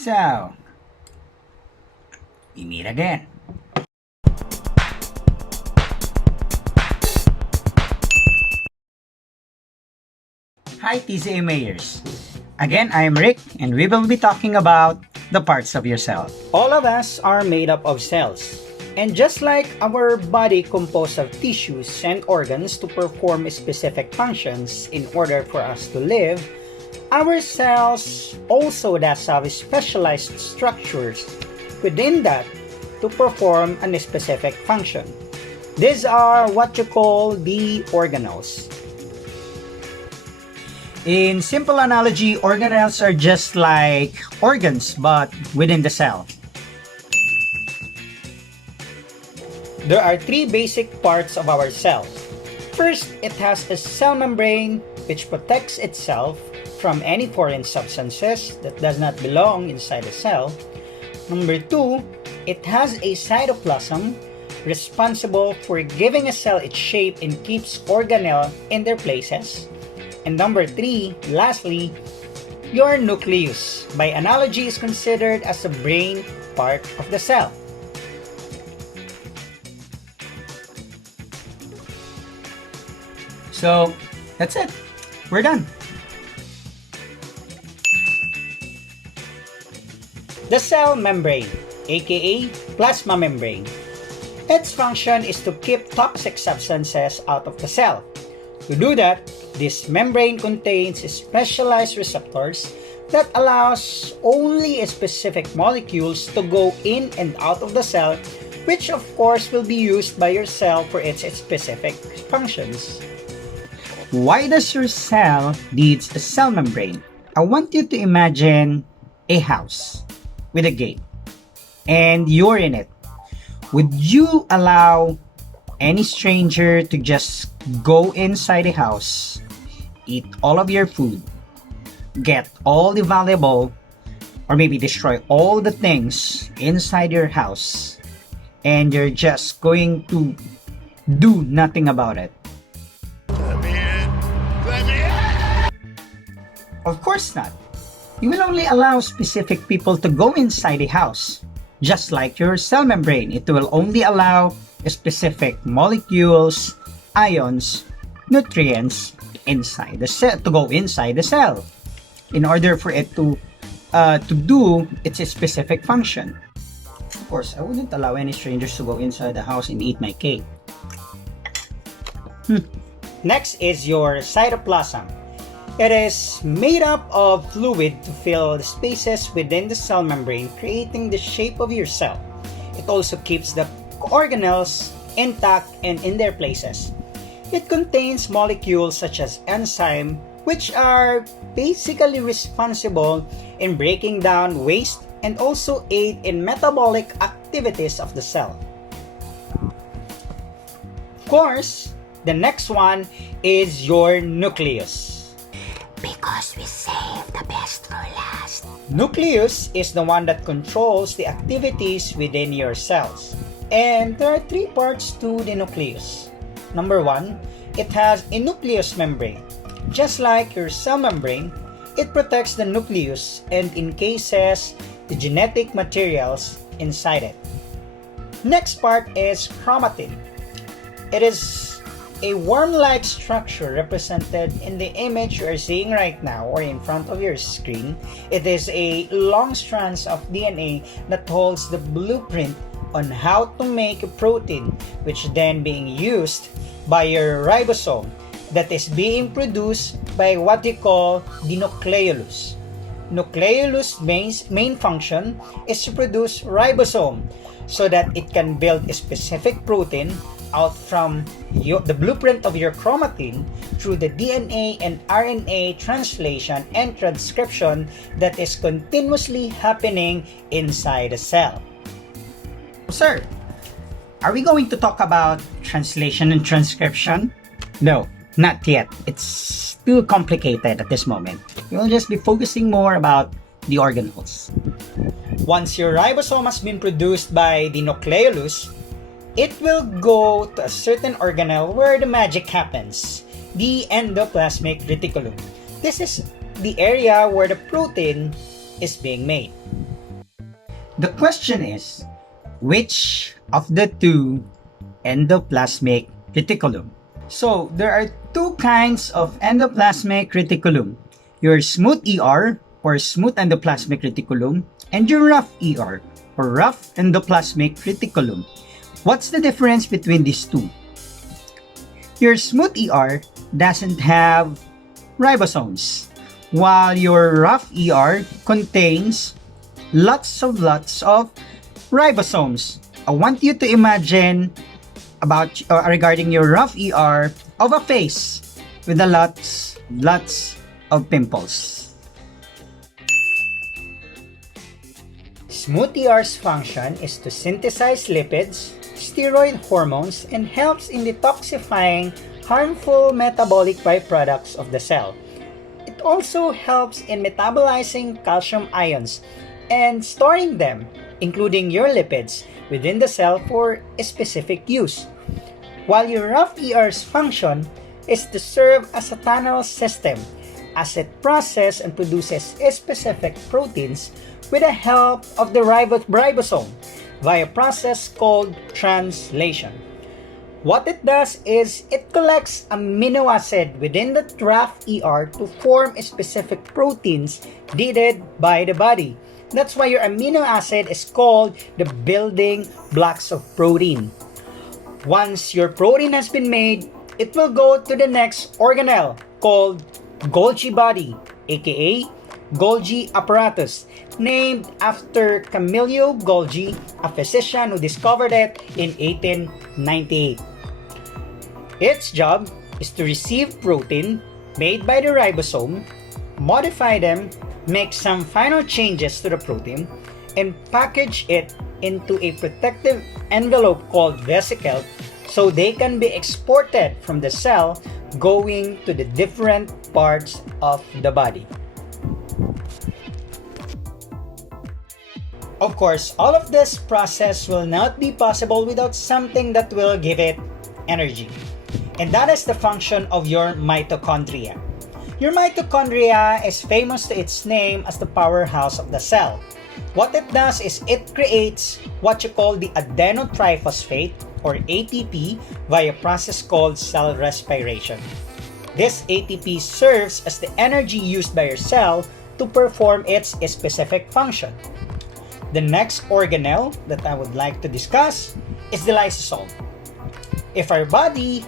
So, we meet again. Hi TCMayerS. Again, I am Rick and we will be talking about the parts of your cell. All of us are made up of cells. And just like our body composed of tissues and organs to perform specific functions in order for us to live, our cells also does have specialized structures within that to perform a specific function. These are what you call the organelles. In simple analogy, organelles are just like organs but within the cell. There are three basic parts of our cell. First, it has a cell membrane which protects itself from any foreign substances that does not belong inside the cell. Number two, it has a cytoplasm responsible for giving a cell its shape and keeps organelles in their places. And number three, lastly, your nucleus, by analogy, is considered as the brain part of the cell. So, that's it. We're done. The cell membrane, aka plasma membrane. Its function is to keep toxic substances out of the cell. To do that, this membrane contains specialized receptors that allows only specific molecules to go in and out of the cell, which of course will be used by your cell for its specific functions. Why does your cell need a cell membrane? I want you to imagine a house with a gate and you're in it. Would you allow any stranger to just go inside the house, eat all of your food, get all the valuable, or maybe destroy all the things inside your house, and you're just going to do nothing about it? Of course not. You will only allow specific people to go inside the house. Just like your cell membrane, it will only allow specific molecules, ions, nutrients inside the cell to go inside the cell in order for it to do its specific function. Of course, I wouldn't allow any strangers to go inside the house and eat my cake. Next is your cytoplasm. It is made up of fluid to fill the spaces within the cell membrane, creating the shape of your cell. It also keeps the organelles intact and in their places. It contains molecules such as enzymes, which are basically responsible in breaking down waste and also aid in metabolic activities of the cell. Of course, the next one is your nucleus. Because we save the best for last. Nucleus is the one that controls the activities within your cells. And there are three parts to the nucleus. Number one, it has a nucleus membrane. Just like your cell membrane, it protects the nucleus and encases the genetic materials inside it. Next part is chromatin. It is a worm-like structure represented in the image you are seeing right now or in front of your screen. It is a long strands of DNA that holds the blueprint on how to make a protein, which then being used by your ribosome that is being produced by what we call the nucleolus. Nucleolus' main function is to produce ribosome so that it can build a specific protein out from the blueprint of your chromatin through the DNA and RNA translation and transcription that is continuously happening inside a cell. Sir, are we going to talk about translation and transcription? No, not yet. It's too complicated at this moment. We'll just be focusing more about the organelles. Once your ribosome has been produced by the nucleolus, it will go to a certain organelle where the magic happens, the endoplasmic reticulum. This is the area where the protein is being made. The question is, which of the two endoplasmic reticulum? So, there are two kinds of endoplasmic reticulum. Your smooth ER or smooth endoplasmic reticulum and your rough ER or rough endoplasmic reticulum. What's the difference between these two? Your smooth ER doesn't have ribosomes, while your rough ER contains lots of ribosomes. I want you to imagine regarding your rough ER of a face with lots of pimples. Smooth ER's function is to synthesize lipids, steroid hormones, and helps in detoxifying harmful metabolic byproducts of the cell. It also helps in metabolizing calcium ions and storing them, including your lipids, within the cell for a specific use. While your rough ER's function is to serve as a tunnel system as it processes and produces specific proteins with the help of the ribosome via a process called translation. What it does is it collects amino acid within the rough ER to form specific proteins needed by the body. That's why your amino acid is called the building blocks of protein. Once your protein has been made, it will go to the next organelle called Golgi body, aka Golgi apparatus, named after Camillo Golgi, a physician who discovered it in 1898. Its job is to receive protein made by the ribosome, modify them, make some final changes to the protein, and package it into a protective envelope called vesicle so they can be exported from the cell going to the different parts of the body. Of course, all of this process will not be possible without something that will give it energy. And that is the function of your mitochondria. Your mitochondria is famous to its name as the powerhouse of the cell. What it does is it creates what you call the adenotriphosphate or ATP via a process called cell respiration. This ATP serves as the energy used by your cell to perform its specific function. The next organelle that I would like to discuss is the lysosome. If our body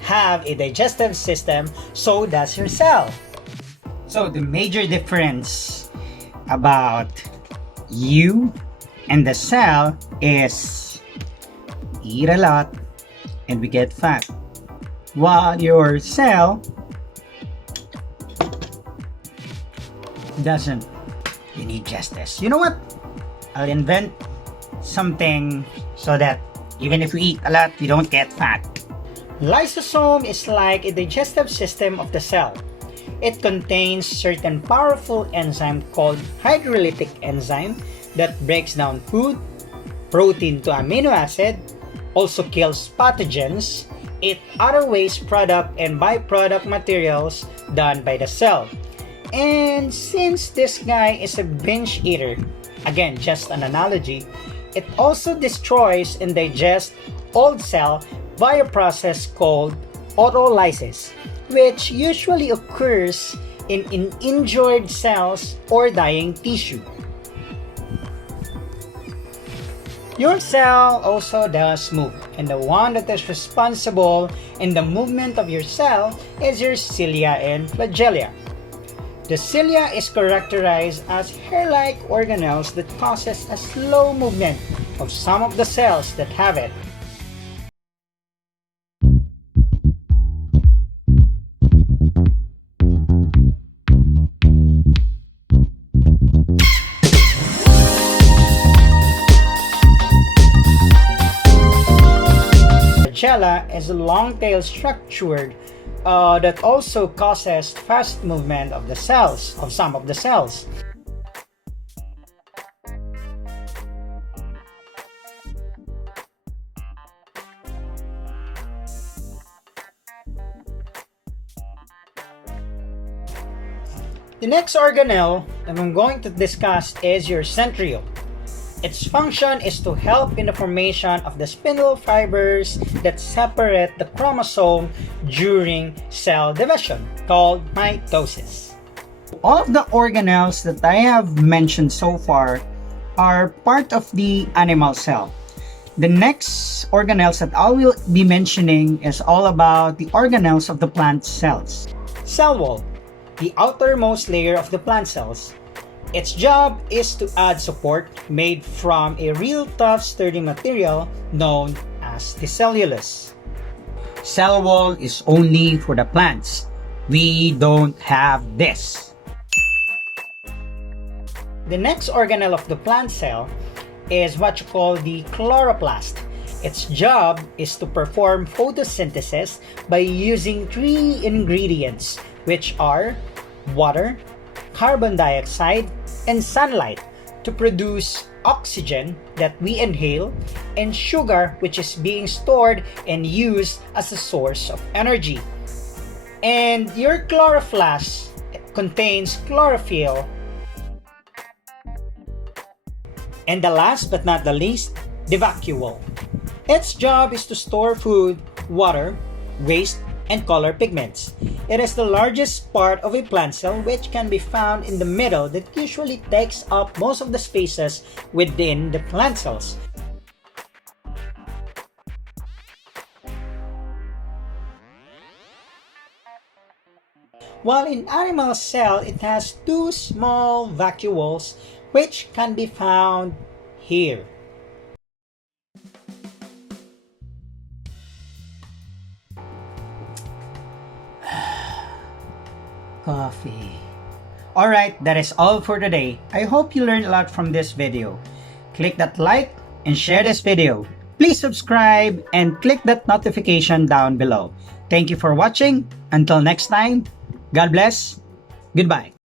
have a digestive system, so does your cell. So the major difference about you and the cell is we eat a lot and we get fat, while your cell doesn't. You need justice. You know what? I'll invent something so that even if we eat a lot, we don't get fat. Lysosome is like a digestive system of the cell. It contains certain powerful enzyme called hydrolytic enzyme that breaks down food, protein to amino acid, also kills pathogens, it other waste product and byproduct materials done by the cell. And since this guy is a binge eater, again just an analogy, it also destroys and digests old cell via a process called autolysis, which usually occurs in injured cells or dying tissue. Your cell also does move, and the one that is responsible in the movement of your cell is your cilia and flagella. The cilia is characterized as hair-like organelles that causes a slow movement of some of the cells that have it. Flagella is a long-tailed structure that also causes fast movement of the cells, of some of the cells. The next organelle that I'm going to discuss is your centriole. Its function is to help in the formation of the spindle fibers that separate the chromosome during cell division, called mitosis. All of the organelles that I have mentioned so far are part of the animal cell. The next organelles that I will be mentioning is all about the organelles of the plant cells. Cell wall, the outermost layer of the plant cells. Its job is to add support made from a real tough sturdy material known as the cellulose. Cell wall is only for the plants. We don't have this. The next organelle of the plant cell is what you call the chloroplast. Its job is to perform photosynthesis by using three ingredients, which are water, carbon dioxide, and sunlight to produce oxygen that we inhale and sugar, which is being stored and used as a source of energy. And your chloroplast contains chlorophyll. And the last but not the least, the vacuole. Its job is to store food, water, waste, and color pigments. It is the largest part of a plant cell, which can be found in the middle, that usually takes up most of the spaces within the plant cells. While in animal cell, it has two small vacuoles which can be found here. Coffee. Alright, that is all for today. I hope you learned a lot from this video. Click that like and share this video. Please subscribe and click that notification down below. Thank you for watching. Until next time, God bless. Goodbye.